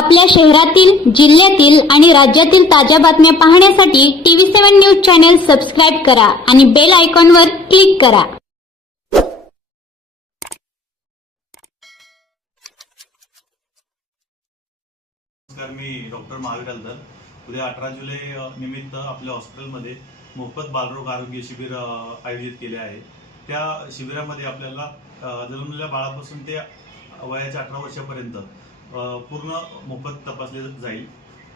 आपल्या शहरातील जिल्ह्यातील आणि राज्यातील ताज्या बातम्या पाहण्यासाठी TV seven news channel subscribe करा आणि बेल आयकॉनवर क्लिक करा नमस्कार मी डॉक्टर महावीर अलदर उद्या अठरा जुलै निमित्त आपल्या हॉस्पिटलमध्ये मोफत बालरोग आरोग्य शिबिर आयोजित केले आहे त्या शिबिरामध्ये आपल्याला जन्मलेल्या बाळापासून ते वयाच्या अठरा वर्षापर्यंत पूर्ण मोफत तपासले जाईल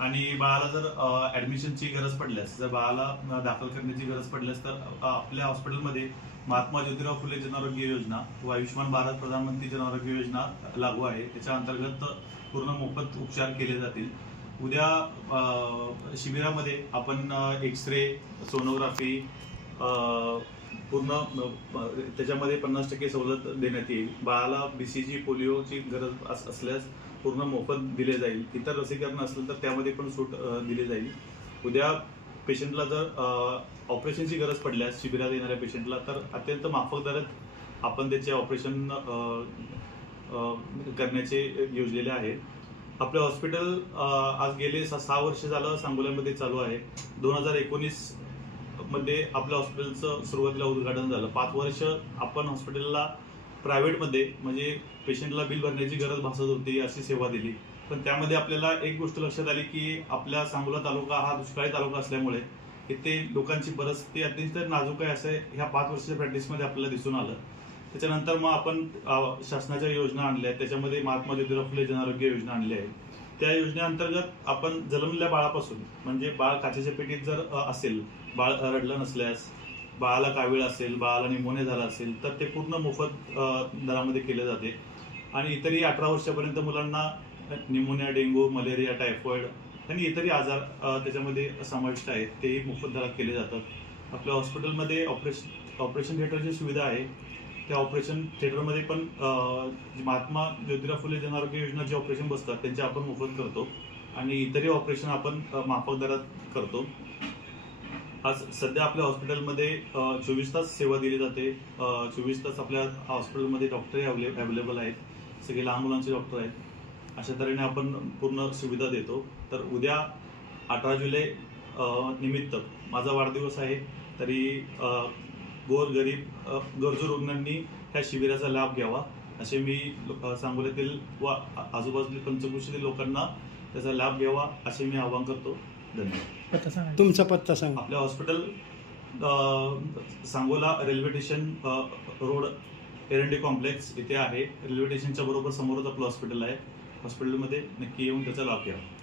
आणि बाळाला जर ऍडमिशनची गरज पडल्यास जर बाळाला दाखल करण्याची गरज पडल्यास तर आपल्या हॉस्पिटलमध्ये महात्मा ज्योतिराव फुले जनआरोग्य योजना व आयुष्यमान भारत प्रधानमंत्री जनआरोग्य योजना लागू आहे त्याच्या अंतर्गत पूर्ण मोफत उपचार केले जातील उद्या शिबिरामध्ये आपण एक्स रे सोनोग्राफी पूर्ण त्याच्यामध्ये पन्नास टक्के सवलत देण्यात येईल बाळाला बी सी जी पोलिओची गरज असल्यास पूर्ण मोफत दिले जाईल इतर लसीकरण असेल तर त्यामध्ये पण सूट दिली जाईल उद्या पेशंटला जर ऑपरेशनची गरज पडल्यास शिबिरात येणाऱ्या पेशंटला तर अत्यंत माफक दरात आपण त्याचे ऑपरेशन करण्याचे योजलेले आहे आपले हॉस्पिटल आज गेले सहा वर्ष झालं सांगोल्यामध्ये चालू आहे दोन हजार एकोणीस मध्ये आपल्या हॉस्पिटलचं सुरुवातीला उद्घाटन झालं पाच वर्ष आपण हॉस्पिटलला प्रायव्हेटमध्ये म्हणजे पेशंटला बिल भरण्याची गरज भासत होती अशी सेवा दिली पण त्यामध्ये आपल्याला एक गोष्ट लक्षात आली की आपला सांगोला तालुका हा दुष्काळी तालुका असल्यामुळे इथे लोकांची परिस्थिती अतिशय नाजूक आहे असं ह्या पाच वर्षाच्या प्रॅक्टिसमध्ये आपल्याला दिसून आलं त्याच्यानंतर मग आपण शासनाच्या योजना आणल्या त्याच्यामध्ये महात्मा ज्योतिराव फुले जनआरोग्य योजना आणली आहे त्या योजनेअंतर्गत आपण जन्मलेल्या बाळापासून म्हणजे बाळ काचेच्या पेटीत जर असेल बाळ रडलं नसल्यास बाळाला कावीळ असेल बाळाला निमोनिया झाला असेल तर ते पूर्ण मोफत दरामध्ये केले जाते आणि इतरही अठरा वर्षापर्यंत मुलांना निमोनिया डेंगू मलेरिया टायफॉइड आणि इतरही आजार त्याच्यामध्ये समाविष्ट आहेत तेही मोफत दरात केले जातात आपल्या हॉस्पिटलमध्ये ऑपरेशन ऑपरेशन थिएटरची सुविधा आहे त्या ऑपरेशन थिएटरमध्ये पण महात्मा ज्योतिराव फुले जनआरोग्य जे ऑपरेशन बसतात त्यांचे आपण मोफत करतो आणि इतरही ऑपरेशन आपण माफक दरात करतो आज सध्या आपल्या हॉस्पिटलमध्ये चोवीस तास सेवा दिली जाते चोवीस तास आपल्या हॉस्पिटलमध्ये डॉक्टरही अवले अवेलेबल आहेत सगळे लहान मुलांचे डॉक्टर आहेत अशा तऱ्हेने आपण पूर्ण सुविधा देतो तर उद्या अठरा जुलै निमित्त माझा वाढदिवस आहे तरी गरीब गरजू रुग्णांनी ह्या शिबिराचा लाभ घ्यावा असे मी सांगोल्यातील व आजूबाजूतील पंचकृषीतील लोकांना त्याचा लाभ घ्यावा असे मी आवाहन करतो धन्यवाद तुमचा पत्ता सांग आपल्या hospital Sangola railway station road Erandi complex इथे आहे रेल्वे स्टेशनच्या बरोबर समोरच आपलं हॉस्पिटल आहे हॉस्पिटलमध्ये नक्की येऊन त्याचा लाभ घ्यावा